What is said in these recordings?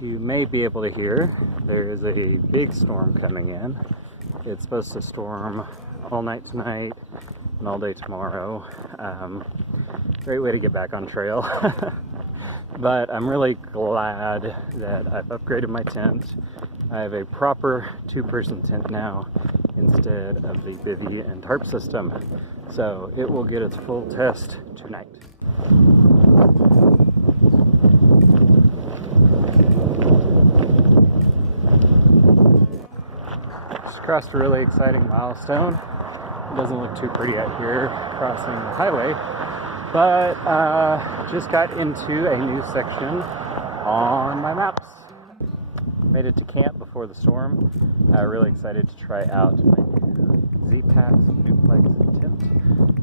you may be able to hear, there is a big storm coming in. It's supposed to storm all night tonight and all day tomorrow. Great way to get back on trail. But I'm really glad that I've upgraded my tent. I have a proper two-person tent now instead of the bivy and tarp system. So it will get its full test tonight. Just crossed a really exciting milestone. It doesn't look too pretty out here crossing the highway, but just got into a new section on my maps. Made it to camp before the storm. Really excited to try out my new Z-Packs duplex tent.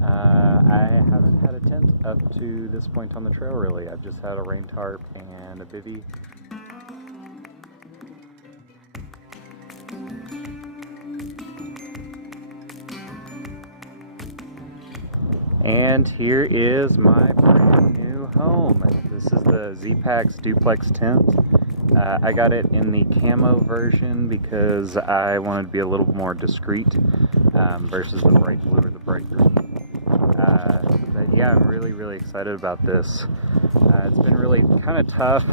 I haven't had a tent up to this point on the trail really. I've just had a rain tarp and a bivy. And here is my brand new home. This is the Z-Packs duplex tent. I got it in the camo version because I wanted to be a little more discreet versus the bright blue or the bright green. But yeah, I'm really excited about this. It's been really kind of tough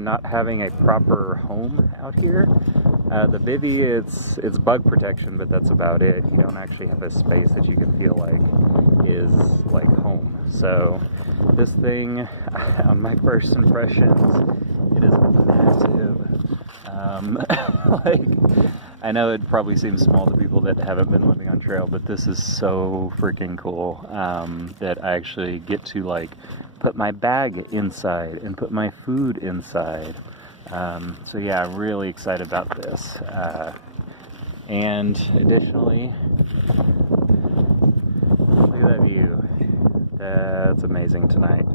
not having a proper home out here. The bivy, it's bug protection, but that's about it. You don't actually have a space that you can feel like is like home. So this thing, on my first impressions, it is massive. Like, I know it probably seems small to people that haven't been living on trail, but this is so freaking cool that I actually get to like put my bag inside and put my food inside. So yeah, I'm really excited about this. And additionally, look at that view. That's amazing tonight.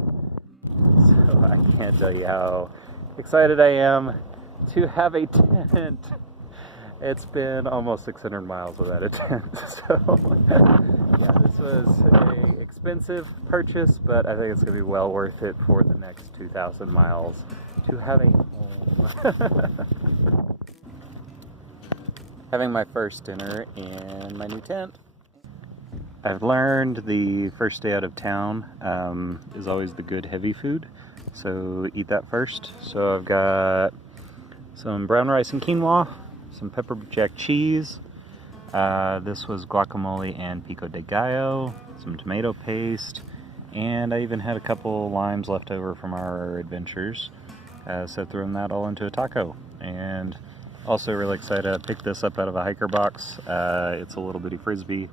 So I can't tell you how excited I am to have a tent. It's been almost 600 miles without a tent. So yeah, this was an expensive purchase, but I think it's going to be well worth it for the next 2,000 miles to have a home. Having my first dinner in my new tent. I've learned the first day out of town is always the good heavy food, so eat that first. So I've got some brown rice and quinoa, some pepper jack cheese, this was guacamole and pico de gallo, some tomato paste, and I even had a couple limes left over from our adventures, so throwing that all into a taco. And also really excited to pick this up out of a hiker box. It's a little bitty frisbee.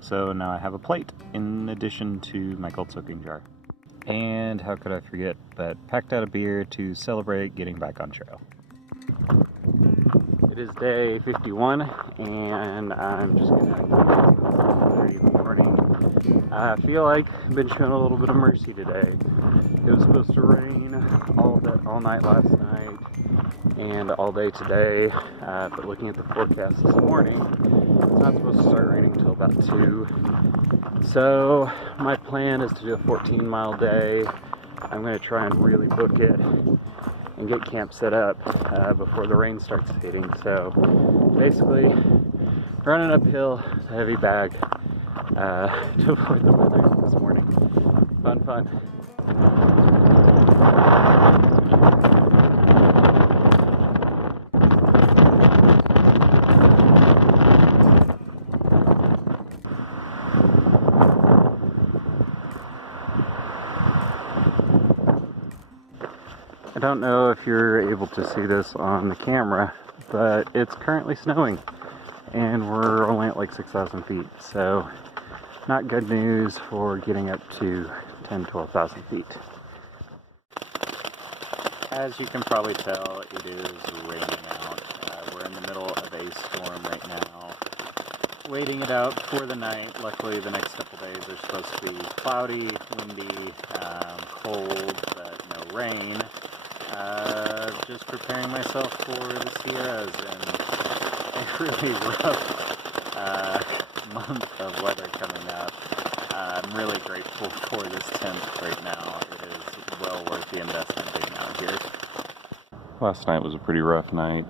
So now I have a plate in addition to my cold soaking jar. And how could I forget, but packed out a beer to celebrate getting back on trail. It is day 51 and I'm just gonna get in the morning. I feel like I've been shown a little bit of mercy today. It was supposed to rain all night last night and all day today, but looking at the forecast this morning, it's not supposed to start raining until about 2. So my plan is to do a 14-mile day. I'm going to try and really book it and get camp set up before the rain starts hitting. So basically running uphill, a heavy bag to avoid the weather this morning. Fun. I don't know if you're able to see this on the camera, but it's currently snowing and we're only at like 6,000 feet, so not good news for getting up to 12,000 feet. As you can probably tell, it is raining out. We're in the middle of a storm right now, waiting it out for the night. Luckily the next couple days are supposed to be cloudy, windy, cold, but no rain. Just preparing myself for the Sierras and a really rough month of weather coming up. I'm really grateful for this tent right now. It is well worth the investment being out here. Last night was a pretty rough night.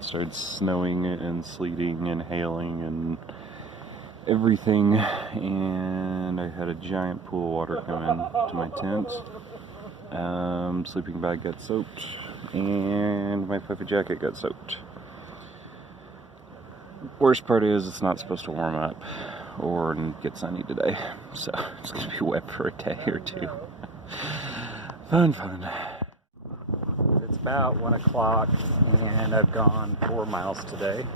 Started snowing and sleeting and hailing and everything, and I had a giant pool of water come in to my tent. Sleeping bag got soaked, and my puffy jacket got soaked. Worst part is it's not supposed to warm up or get sunny today, so it's gonna be wet for a day or two. Fun. It's about 1 o'clock and I've gone 4 miles today.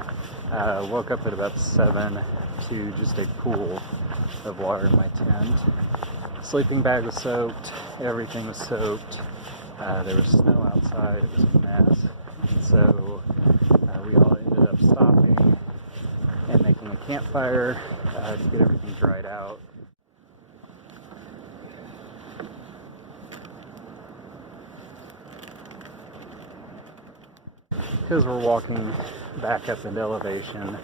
Woke up at about 7 to just a pool of water in my tent. Sleeping bag was soaked, everything was soaked. There was snow outside, it was a mess. And so we all ended up stopping and making a campfire to get everything dried out. Because we're walking back up into elevation,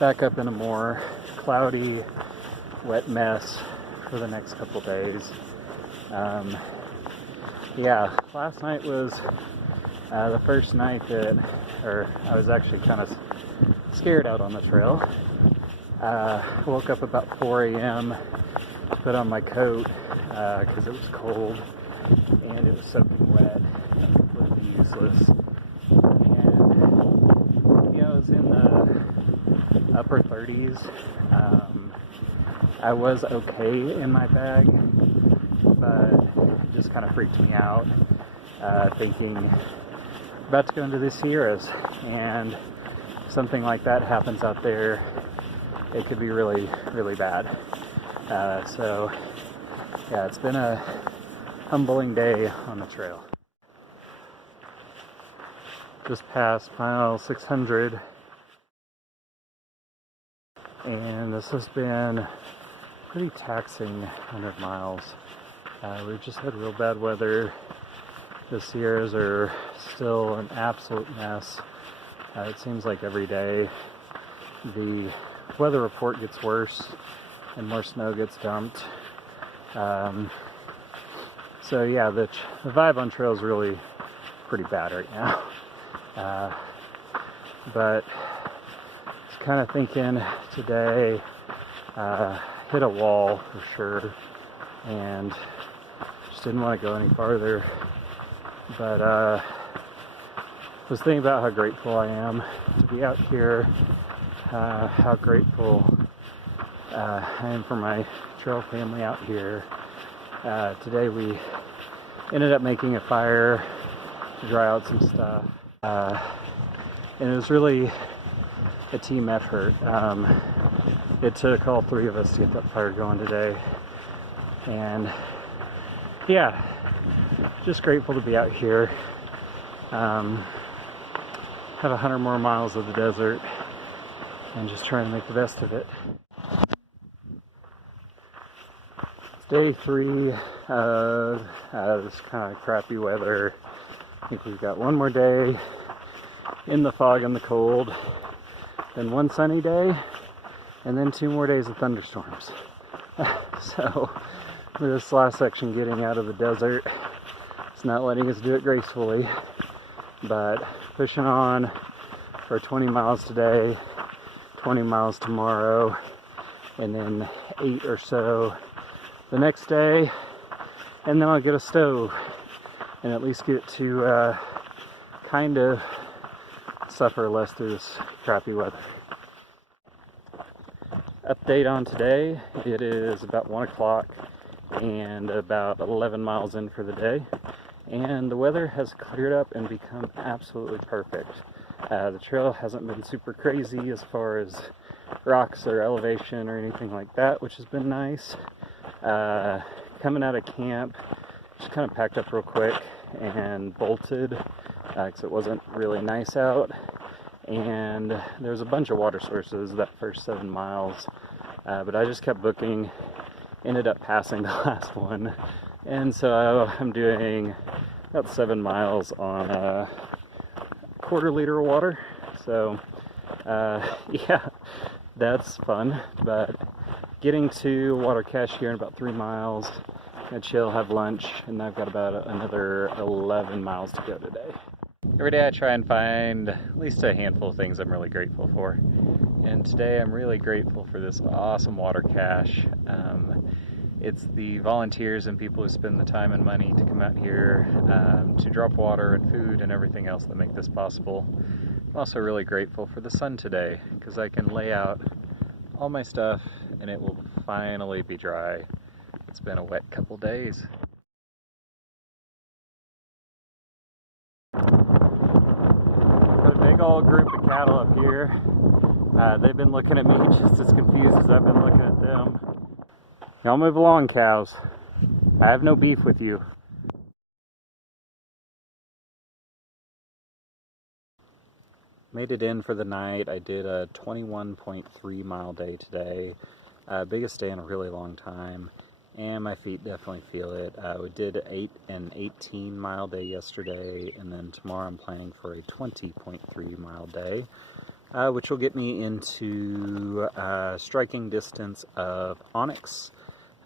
back up in a more cloudy, wet mess for the next couple days. Yeah, last night was the first night that, I was actually kind of scared out on the trail. Woke up about 4 a.m. to put on my coat because it was cold and it was soaking wet, completely useless. I was in the upper 30s. I was okay in my bag, but it just kind of freaked me out, thinking about to go into the Sierras, and something like that happens out there, it could be really, really bad. So yeah, it's been a humbling day on the trail. Just past mile 600, and this has been pretty taxing 100 miles. We've just had real bad weather. The Sierras are still an absolute mess. It seems like every day the weather report gets worse and more snow gets dumped. So yeah, the vibe on trail is really pretty bad right now. But just kind of thinking today, hit a wall for sure, and just didn't want to go any farther. But was thinking about how grateful I am to be out here, how grateful I am for my trail family out here. Today we ended up making a fire to dry out some stuff. And it was really a team effort. It took all 3 of us to get that fire going today. And yeah, just grateful to be out here. Have 100 more miles of the desert and just trying to make the best of it. It's day 3 of this kind of crappy weather. I think we've got 1 more day in the fog and the cold, then 1 sunny day, and then 2 more days of thunderstorms. So this last section, getting out of the desert, it's not letting us do it gracefully, but pushing on for 20 miles today, 20 miles tomorrow, and then 8 or so the next day, and then I'll get a stove and at least get to kind of suffer less through this crappy weather. Update on today, it is about 1 o'clock and about 11 miles in for the day, and the weather has cleared up and become absolutely perfect. The trail hasn't been super crazy as far as rocks or elevation or anything like that, which has been nice. Coming out of camp, just kind of packed up real quick and bolted because it wasn't really nice out, and there's a bunch of water sources that first 7 miles, but I just kept booking, ended up passing the last one, and so I'm doing about 7 miles on a quarter liter of water. So yeah, that's fun. But getting to water cache here in about 3 miles, gonna chill, have lunch, and I've got about another 11 miles to go today. Every day I try and find at least a handful of things I'm really grateful for. And today I'm really grateful for this awesome water cache. It's the volunteers and people who spend the time and money to come out here to drop water and food and everything else that make this possible. I'm also really grateful for the sun today because I can lay out all my stuff and it will finally be dry. It's been a wet couple days. A big old group of cattle up here. They've been looking at me just as confused as I've been looking at them. Y'all move along, cows. I have no beef with you. Made it in for the night. I did a 21.3 mile day today. Biggest day in a really long time. And my feet definitely feel it. We did an 18 mile day yesterday, and then tomorrow I'm planning for a 20.3 mile day, which will get me into striking distance of Onyx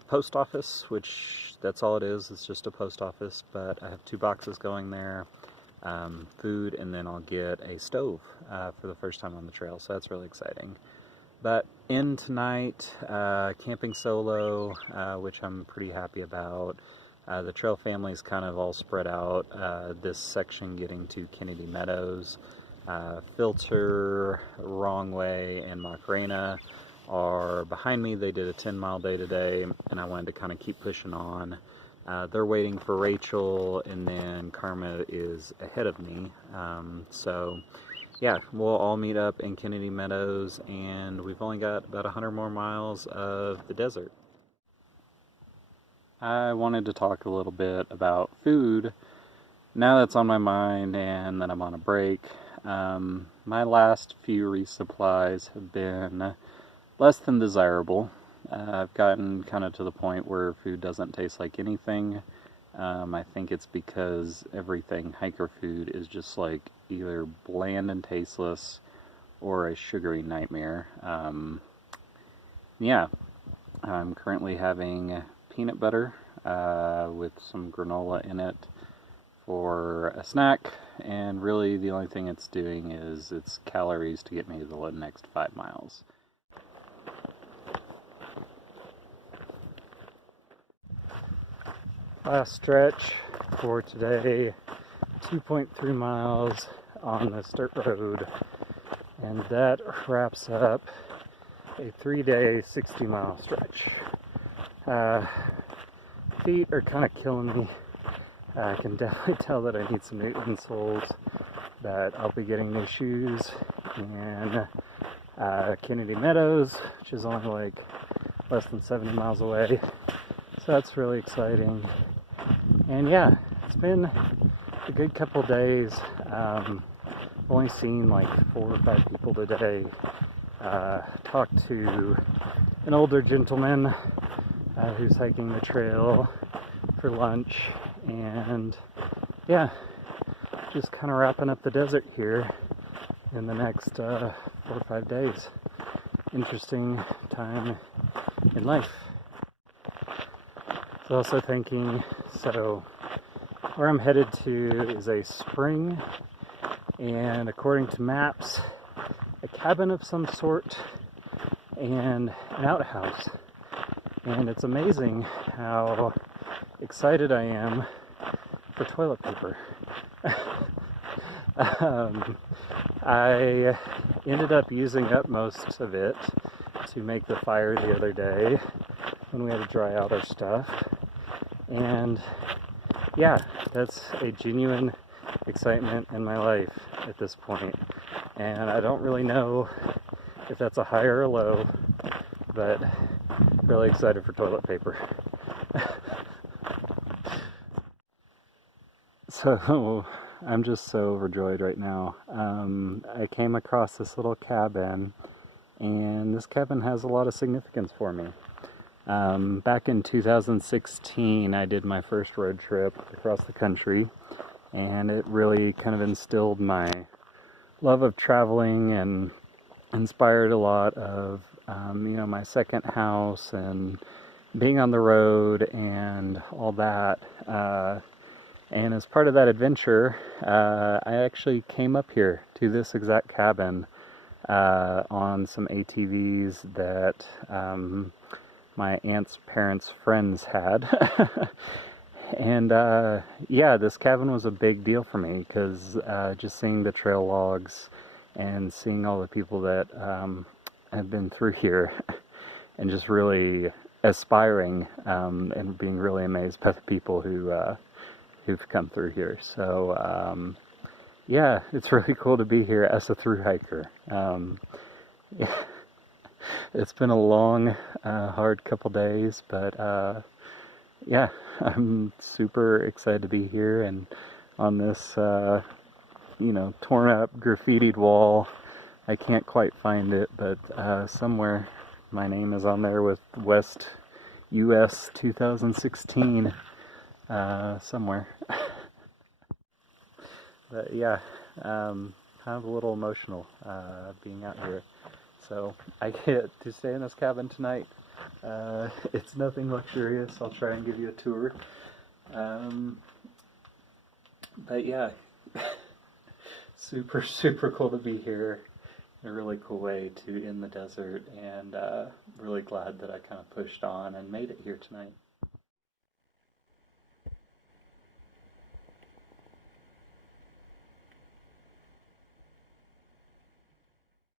post office, which that's all it is. It's just a post office, but I have 2 boxes going there, food, and then I'll get a stove for the first time on the trail, so that's really exciting. But in tonight, camping solo, which I'm pretty happy about. The trail family's kind of all spread out. This section getting to Kennedy Meadows, Filter, Wrong Way, and Macarena are behind me. They did a 10-mile day today, and I wanted to kind of keep pushing on. They're waiting for Rachel, and then Karma is ahead of me. So yeah, we'll all meet up in Kennedy Meadows, and we've only got about 100 more miles of the desert. I wanted to talk a little bit about food now that's on my mind and that I'm on a break. My last few resupplies have been less than desirable. I've gotten kind of to the point where food doesn't taste like anything. I think it's because everything hiker food is just like either bland and tasteless or a sugary nightmare. Yeah, I'm currently having peanut butter with some granola in it for a snack, and really the only thing it's doing is it's calories to get me to the next 5 miles. Last stretch for today, 2.3 miles on this dirt road, and that wraps up a 3-day 60-mile stretch. Feet are kind of killing me. I can definitely tell that I need some new insoles, but I'll be getting new shoes in Kennedy Meadows, which is only like less than 70 miles away, so that's really exciting. And yeah, it's been a good couple days. I've only seen like 4 or 5 people today. Talked to an older gentleman who's hiking the trail for lunch, and yeah, just kind of wrapping up the desert here in the next 4 or 5 days. Interesting time in life. So also thinking, so where I'm headed to is a spring, and according to maps, a cabin of some sort and an outhouse. And it's amazing how excited I am for toilet paper. I ended up using up most of it to make the fire the other day when we had to dry out our stuff. And yeah, that's a genuine excitement in my life at this point. And I don't really know if that's a high or a low, but really excited for toilet paper. So I'm just so overjoyed right now. I came across this little cabin, and this cabin has a lot of significance for me. Back in 2016, I did my first road trip across the country, and it really kind of instilled my love of traveling and inspired a lot of, my second house and being on the road and all that. And as part of that adventure, I actually came up here to this exact cabin on some ATVs that my aunt's parents' friends had. And yeah, this cabin was a big deal for me because just seeing the trail logs and seeing all the people that have been through here and just really aspiring and being really amazed by the people who've come through here. So yeah, it's really cool to be here as a thru hiker. Yeah, it's been a long, hard couple days, but yeah, I'm super excited to be here and on this, you know, torn up, graffitied wall. I can't quite find it, but somewhere my name is on there with West US 2016 somewhere. But yeah, kind of a little emotional being out here. So I get to stay in this cabin tonight. It's nothing luxurious. I'll try and give you a tour. But yeah, super cool to be here. A really cool way to end the desert, and really glad that I kind of pushed on and made it here tonight.